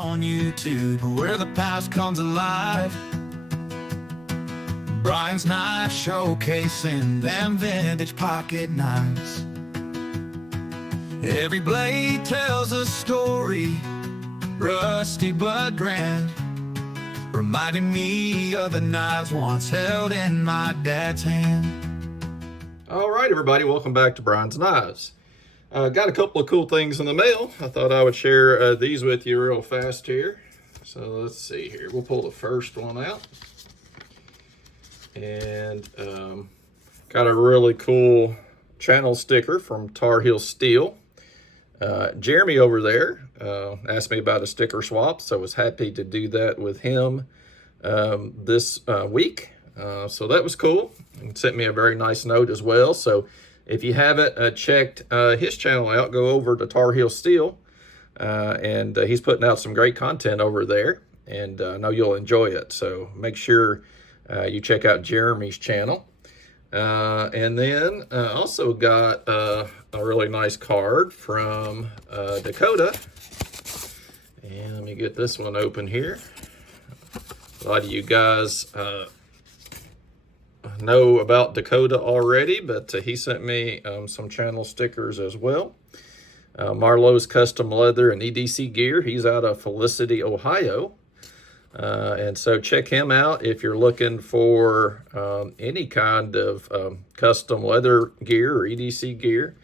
on YouTube where the past comes alive. Brian's knife showcasing them vintage pocket knives. Every blade tells a story, rusty but grand, reminding me of the knives once held in my dad's hand. All right, everybody, welcome back to Brian's Knives. Got a couple of cool things in the mail. I thought I would share these with you real fast here. So let's see here. We'll pull the first one out. And got a really cool channel sticker from Tar Heel Steel. Jeremy over there asked me about a sticker swap, so I was happy to do that with him this week. So that was cool. He sent me a very nice note as well. So if you haven't checked his channel out, go over to Tar Heel Steel. And he's putting out some great content over there. And I know you'll enjoy it. So make sure you check out Jeremy's channel. And then also got a really nice card from Dakota. And let me get this one open here. A lot of you guys know about Dakota already, but he sent me some channel stickers as well. Marlows Custom Leather and EDC Gear. He's out of Felicity, Ohio. And so check him out if you're looking for any kind of custom leather gear or EDC gear.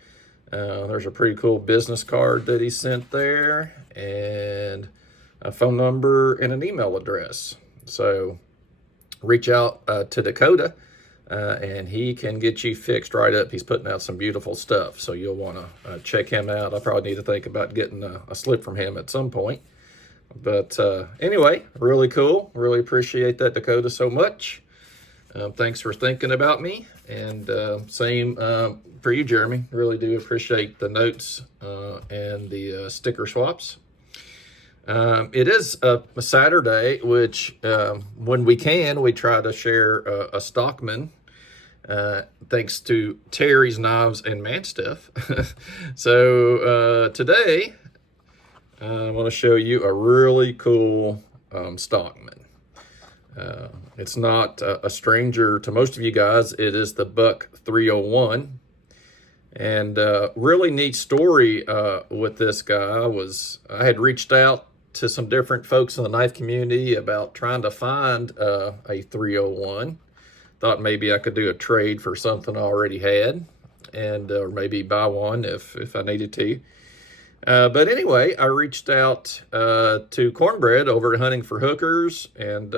There's a pretty cool business card that he sent there, and a phone number and an email address. So reach out to Dakota, and he can get you fixed right up. He's putting out some beautiful stuff, so you'll want to check him out. I probably need to think about getting a slip from him at some point. But anyway, really cool. Really appreciate that, Dakota, so much. Thanks for thinking about me. And same for you, Jeremy. Really do appreciate the notes and the sticker swaps. It is a Saturday, which when we can, we try to share a Stockman, thanks to Terry's Knives and Man Stuff. So today, I want to show you a really cool Stockman. It's not a stranger to most of you guys. It is the Buck 301. And really neat story with this guy was I had reached out to some different folks in the knife community about trying to find a 301. Thought maybe I could do a trade for something I already had, and or maybe buy one if I needed to. But anyway, I reached out to Cornbread over at Hunting for Hookers, and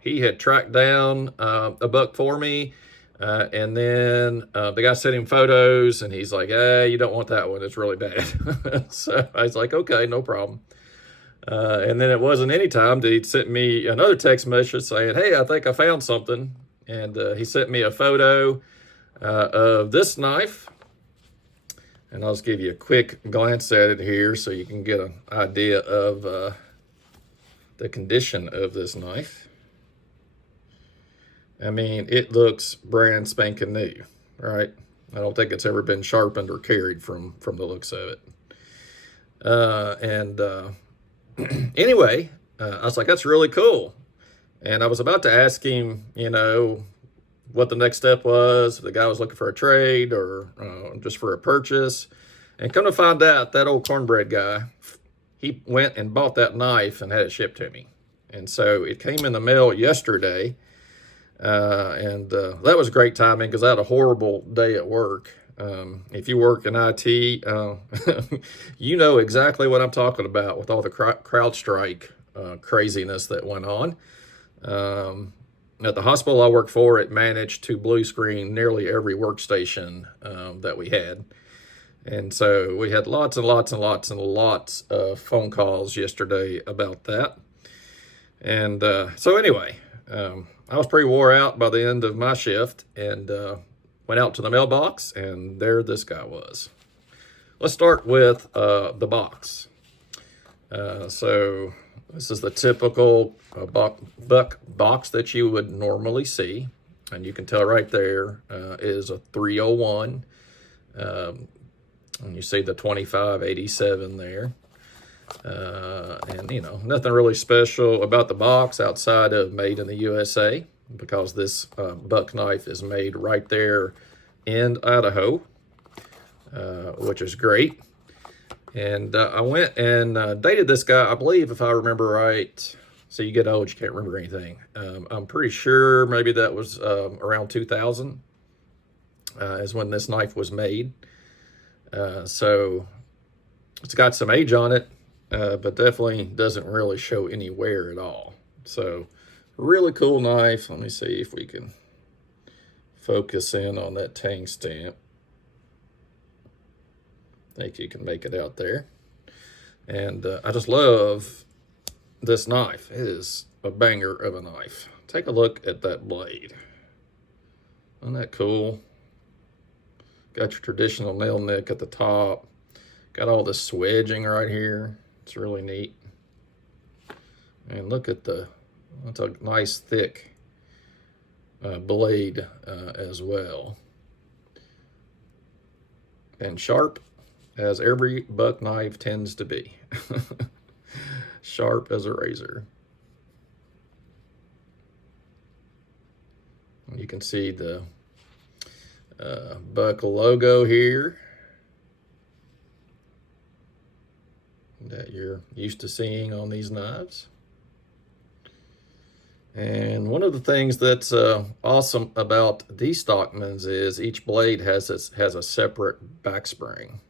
he had tracked down a buck for me. And then the guy sent him photos, and he's like, hey, you don't want that one. It's really bad. So I was like, okay, no problem. And then it wasn't any time that he'd sent me another text message saying, hey, I think I found something. And he sent me a photo of this knife. And I'll just give you a quick glance at it here so you can get an idea of the condition of this knife. I mean, it looks brand spanking new, right? I don't think it's ever been sharpened or carried from the looks of it. Anyway, I was like, that's really cool. And I was about to ask him, you know, what the next step was, if the guy was looking for a trade or just for a purchase. And come to find out, that old Cornbread guy, he went and bought that knife and had it shipped to me. And so it came in the mail yesterday. And that was great timing because I had a horrible day at work. If you work in IT, you know exactly what I'm talking about with all the CrowdStrike craziness that went on. At the hospital I worked for, it managed to blue screen nearly every workstation that we had. And so we had lots and lots and lots and lots of phone calls yesterday about that. And so anyway, I was pretty wore out by the end of my shift and went out to the mailbox, and there this guy was. Let's start with the box. So this is the typical buck box that you would normally see. And you can tell right there is a 301. And you see the 2587 there. And you know, nothing really special about the box outside of made in the USA, because this buck knife is made right there in Idaho, which is great. And I went and dated this guy, I believe, if I remember right. So you get old, you can't remember anything. I'm pretty sure maybe that was around 2000 is when this knife was made. So it's got some age on it, but definitely doesn't really show any wear at all. So really cool knife. Let me see if we can focus in on that tang stamp. I think you can make it out there. And I just love this knife. It is a banger of a knife. Take a look at that blade. Isn't that cool? Got your traditional nail nick at the top. Got all this swedging right here. It's really neat. And look at that's a nice thick blade as well. And sharp, as every buck knife tends to be. Sharp as a razor. You can see the buck logo here that you're used to seeing on these knives. And one of the things that's awesome about these Stockmans is each blade has a separate back spring.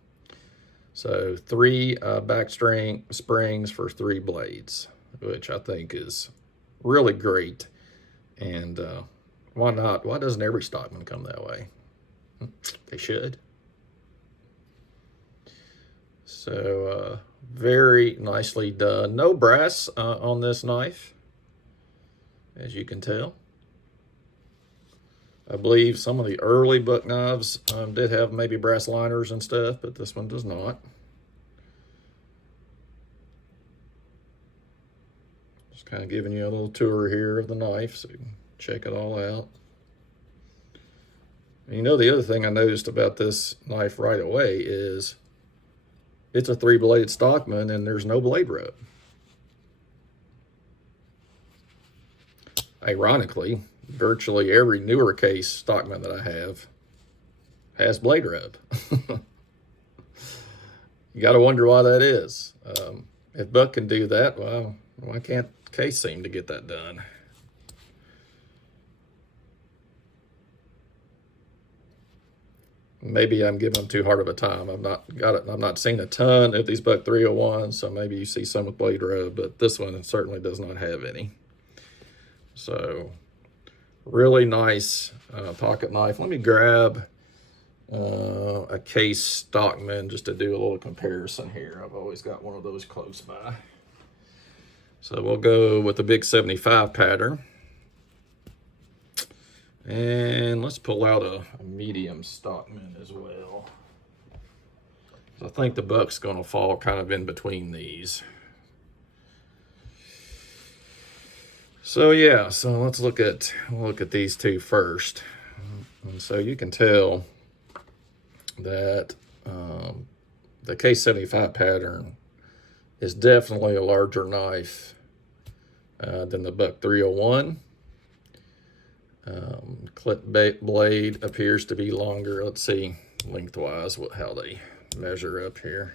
So 3 back springs for 3 blades, which I think is really great. And why not? Why doesn't every Stockman come that way? They should. So very nicely done. No brass on this knife, as you can tell. I believe some of the early buck knives did have maybe brass liners and stuff, but this one does not. Just kind of giving you a little tour here of the knife so you can check it all out. And you know, the other thing I noticed about this knife right away is it's a 3-blade Stockman and there's no blade rub. Ironically, virtually every newer case Stockman that I have has blade rub. You got to wonder why that is. If Buck can do that, well, why can't Case seem to get that done? Maybe I'm giving them too hard of a time. I've not seen a ton of these Buck 301s, so maybe you see some with blade rub, but this one certainly does not have any. So really nice pocket knife. Let me grab a Case Stockman just to do a little comparison here. I've always got one of those close by. So we'll go with the big 75 pattern. And let's pull out a medium Stockman as well. I think the Buck's going to fall kind of in between these. So yeah, so let's look at these two first. And so you can tell that the K75 pattern is definitely a larger knife than the Buck 301. Clip blade appears to be longer. Let's see lengthwise how they measure up here.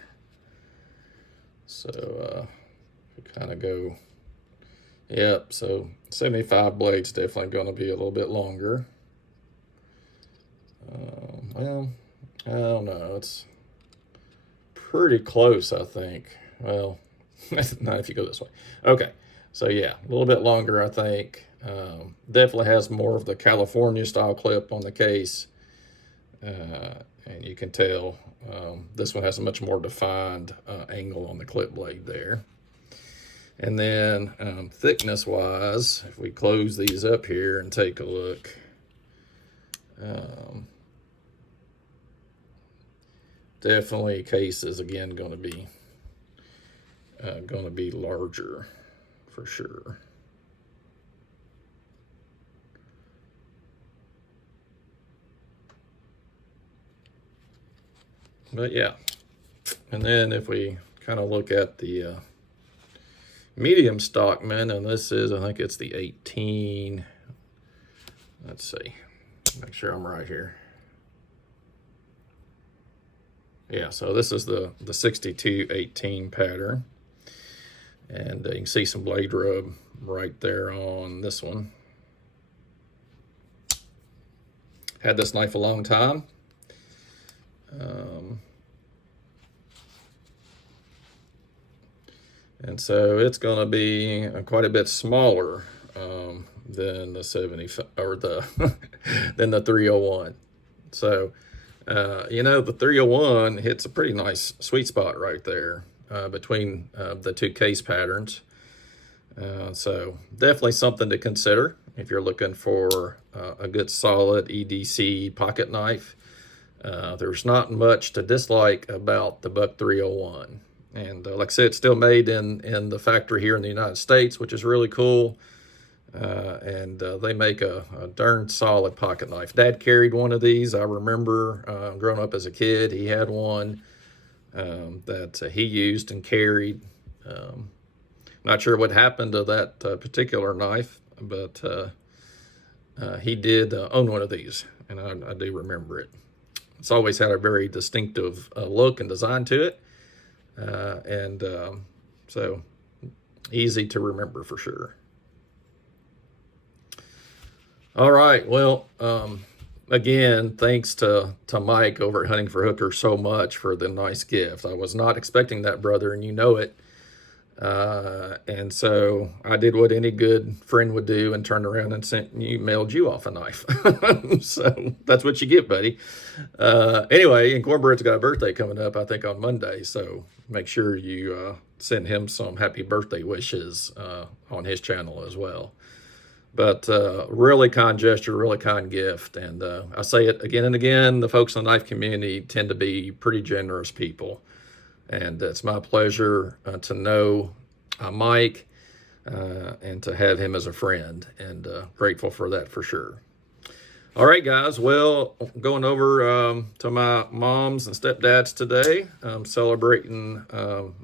So we kind of go, yep, so 75 blade's definitely going to be a little bit longer. Well, I don't know, it's pretty close, I think. Well, not if you go this way. Okay, so yeah, a little bit longer, I think. Definitely has more of the California style clip on the case, and you can tell this one has a much more defined angle on the clip blade there. And then thickness wise, if we close these up here and take a look, definitely case is again going to be larger for sure. But yeah, and then if we kind of look at the medium Stockman, and this is, I think it's the 18. Let's see, make sure I'm right here. Yeah, so this is the 62-18 pattern. And you can see some blade rub right there on this one. Had this knife a long time. And so it's going to be quite a bit smaller than the 70 or the than the 301. So you know, the 301 hits a pretty nice sweet spot right there between the two case patterns. So definitely something to consider if you're looking for a good solid EDC pocket knife. There's not much to dislike about the Buck 301. And like I said, it's still made in the factory here in the United States, which is really cool. And they make a darn solid pocket knife. Dad carried one of these. I remember growing up as a kid, he had one that he used and carried. Not sure what happened to that particular knife, but he did own one of these, and I do remember it. It's always had a very distinctive look and design to it, and so easy to remember for sure. All right, well, again, thanks to Mike over at Hunting for Hooker so much for the nice gift. I was not expecting that, brother, and you know it. And so I did what any good friend would do and turned around and mailed you off a knife. So that's what you get, buddy. Anyway, and Cornbread's got a birthday coming up, I think on Monday. So make sure you send him some happy birthday wishes on his channel as well. But really kind gesture, really kind gift. And I say it again and again, the folks in the knife community tend to be pretty generous people. And it's my pleasure to know Mike and to have him as a friend, and grateful for that for sure. All right, guys. Well, going over to my mom's and stepdad's today. I'm celebrating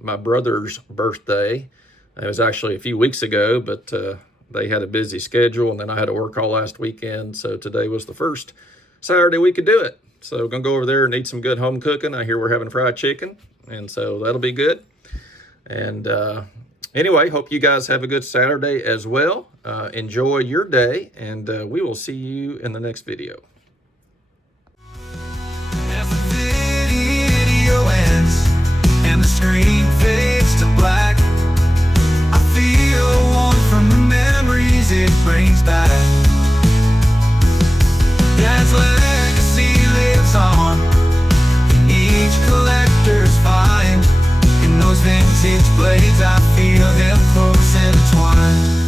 my brother's birthday. It was actually a few weeks ago, but they had a busy schedule, and then I had to work all last weekend. So today was the first Saturday we could do it. So gonna go over there and eat some good home cooking. I hear we're having fried chicken, and so that'll be good. And anyway, hope you guys have a good Saturday as well. Enjoy your day, and we will see you in the next video. As the video ends and the screen fades to black, I feel warm from the memories it brings back. Dad's legacy lives on in each collector's find. In those vintage blades, I feel them close intertwined.